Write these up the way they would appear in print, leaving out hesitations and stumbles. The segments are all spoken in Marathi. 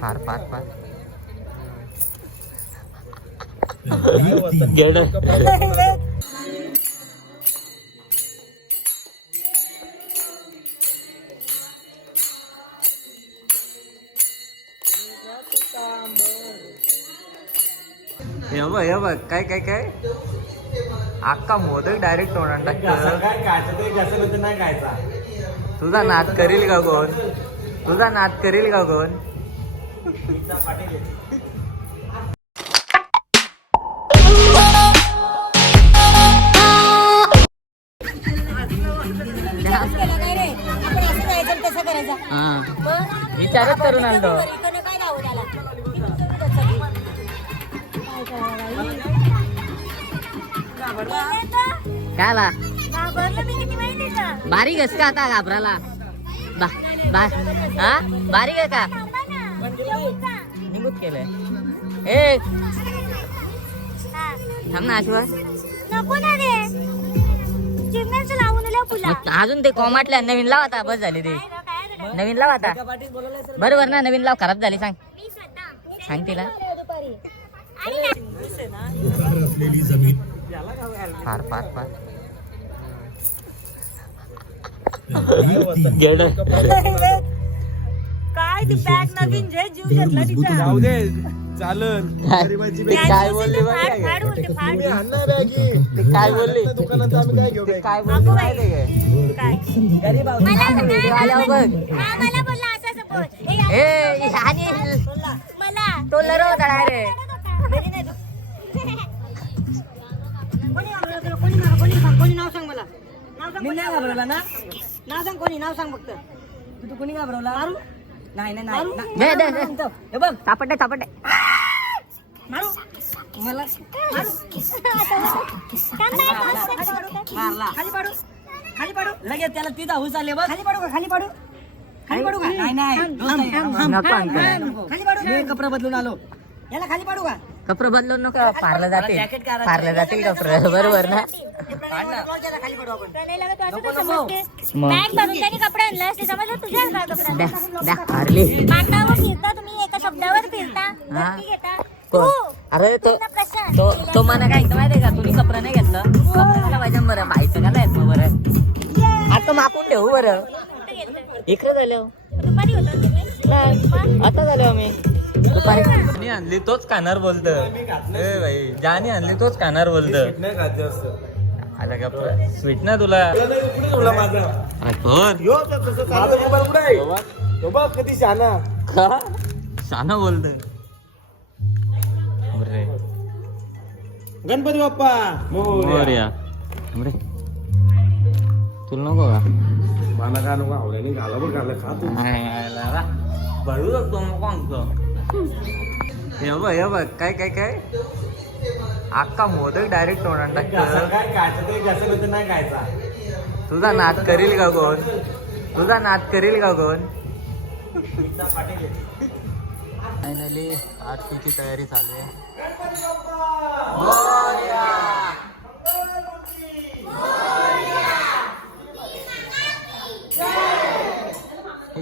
फार फार फार हे बघ काय काय काय अख्खा मोदक डायरेक्ट तोंडात टाकतो. तुझा नाद करील का कोण? तुझा नाद करील का कोण? विचारच करून आणतो. काय बारीक आहेस का आता घाबराला? बारीक आहे का? निघूत केलंय. ए थांब ना आश्वास. अजून ते कोमाटल्या नवीन लाव आता. बस झाली ते नवीन लाव आता. बरोबर ना? नवीन लाव. खराब झाली सांग. सांग तिला. फार फार फार काय ती बॅग नवीन जे जीव घेतला तिचा. जाऊ दे चालन. काय बोलली? काय बोलली? दुकानात आम्ही काय घेऊ? काय बोलली माहिती आहे तो लढव होता रे. कोणी नाव सांग मला. मी नाही घाबरवला ना. नाव सांग. कोणी नाव सांग फक्त. तू कोणी घाबरवला? नाही नाही नाही. हे बघ सापडे सापडे मारू मला मारला. खाली पाडू. खाली पाडू. लगेच त्याला तिथं हुस आले बघ. खाली पाडू का? खाली पाडू. खाली पाडू का? नाही नाही. खाली पाडू. मी कपडे बदलून आलो. याला खाली पाडू का? कपडे बदलून नको. फारलं जाते. फारलं जातील कपडे. बरोबर ना? खाली पाडू आपण. बॅग भरून त्यांनी कपडे आणले असते समजलं. तुझ्या कपडे द्या फारली. मांडावर फिरता तुम्ही. एका शब्दावर फिरता. नक्की घेता. अरे तो मला काय माहितीये का? तुम्ही कपडे नाही घेतलं. कपडे पाहिजे बरं. भाईचं का नाही मग बरं. आता मागून ठेवू बरं. इकडे झालं. दुपारी होता तुम्ही. आता झालो आम्ही. दुपारी आणली तोच कानार बोलत. ए भाई ज्याने आणली तोच कानार बोलत. आला का स्वीट ना तुला? कधी शाना शाना बोलत. गणपती बाप्पा मोरया. तुला नको का? मला काय नको. आवड्याने घाला बघ. घाला खा तू. बळू लागतो मग. हे बघ काय काय काय अख्खा मोदक डायरेक्ट तोंडात टाकतो. काय खायचं नाही खायचा. तुझा नाद करील का कोण? तुझा नाद करील का कोण? फायनली आरतीची तयारी चालू आहे.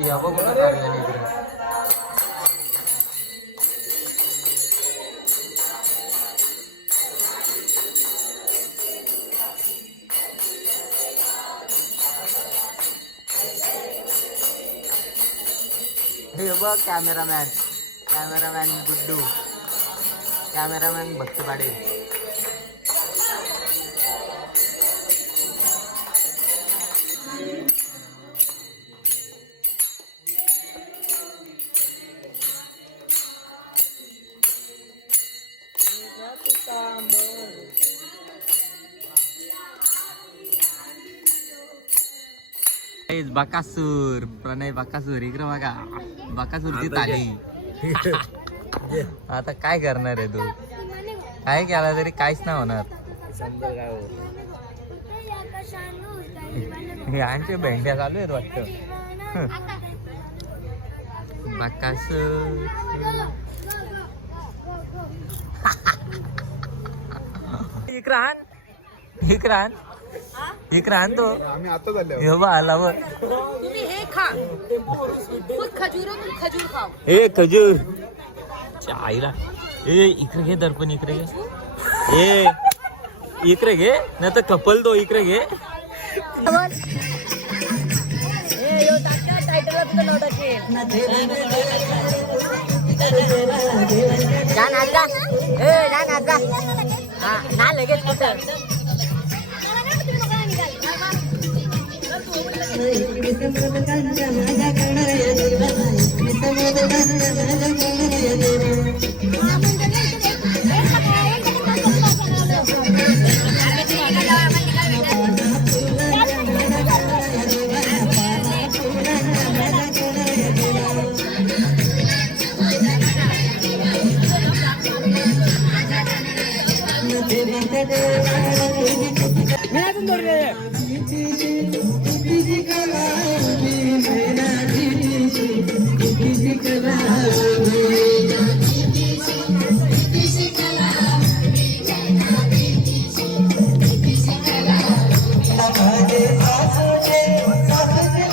या बघ कुठं काढलं इकडे. हे बघ कॅमेरामॅन गुड्डू. कॅमेरामॅन भक्त पाडे. बकासूर. प्रणय बकासूर इकडे बघा. बकासूरची ताली. आता काय करणार आहे तू? काय केला तरी काहीच नाही होणार. यांचे भेंड्या चालू आहेत वाटतं. बकासूर. इकडे आण. इकरान तो आम्ही आता झाले हे बा आला बघ. तुम्ही हे खा खुद खजूर हो, तुम खजूर खाओ. ए खजूर च्या आईला. ए इकडे घे दर्पण इकडे घे. ए इकडे घे नाही तर कपल तो इकडे घे. ना लगेच कुठं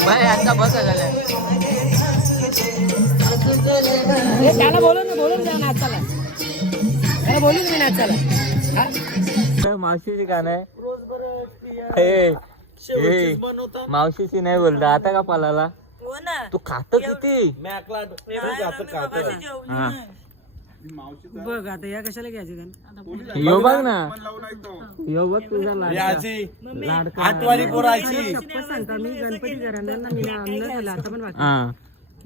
बाय आता बस झालं. त्याला बोलून द्या नाचाला. त्याला बोलून मी नाचाला. मावशीची गाणं आहे. मावशीची नाही बोलत आता का पालाला. तू खात किती. हा. बघ आता या कशाला घ्यायची यो बघ ना यो बघ तुझा लाडका. आठवारी पोरायची सांगता मी गणपती घराण्यांना मी अंदाज झाला आता पण हा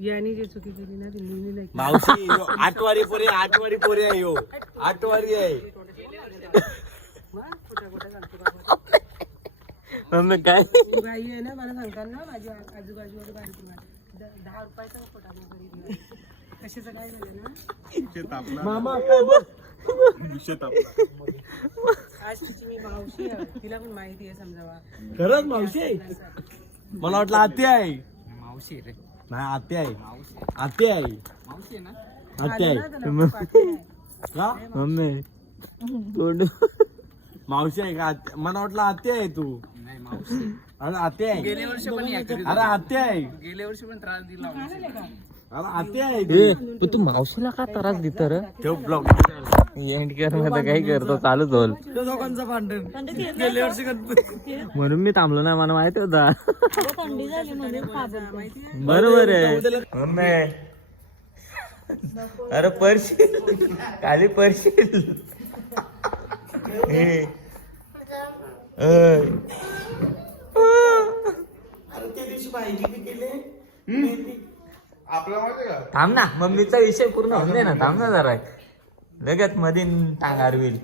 यांनी जी चुकी केली ना ती नेहमी मावशी आठवारी पोरी आहे यो. आठवारी आहे. मम्मी काय बाई आहे ना मला सांगताना माझ्या आजूबाजूवर बारीक 10 रुपयाचा फोटा घरी कशाचं काय झालं ना मामा काय बघ आज तिची मी मावशी आहे तिला पण माहिती आहे समजावा. खरंच मावशी आहे. मला वाटलं आत्या आहे. मावशी रे नाही आत्या आहे. आत्या आहे. आत्या आहे का मम्मी तोंड मावशी आहे का मला वाटलं आत्या आहे तू. अरे आत्या आहे. अरे आत्या आहे. गेल्या वर्षी पण त्रास दिला अरे आत्या आहे ए, पण तू मावशीला का त्रास देत र. ठेव ब्लॉग. एंड कर मध्ये काही करतो चालूच होल. दोघांचं भांडण गेल्या वर्षी गणपती म्हणून मी थांबलो ना मला माहिती होता. थंडी झाली म्हणून बरोबर आहे मम्मी. अरे परशील खाली परशील. ए. अय. थांब ना मम्मीचा विषय पूर्ण होऊन दे ना. थांब ना जरा लगेच मध्ये टांग आरविल.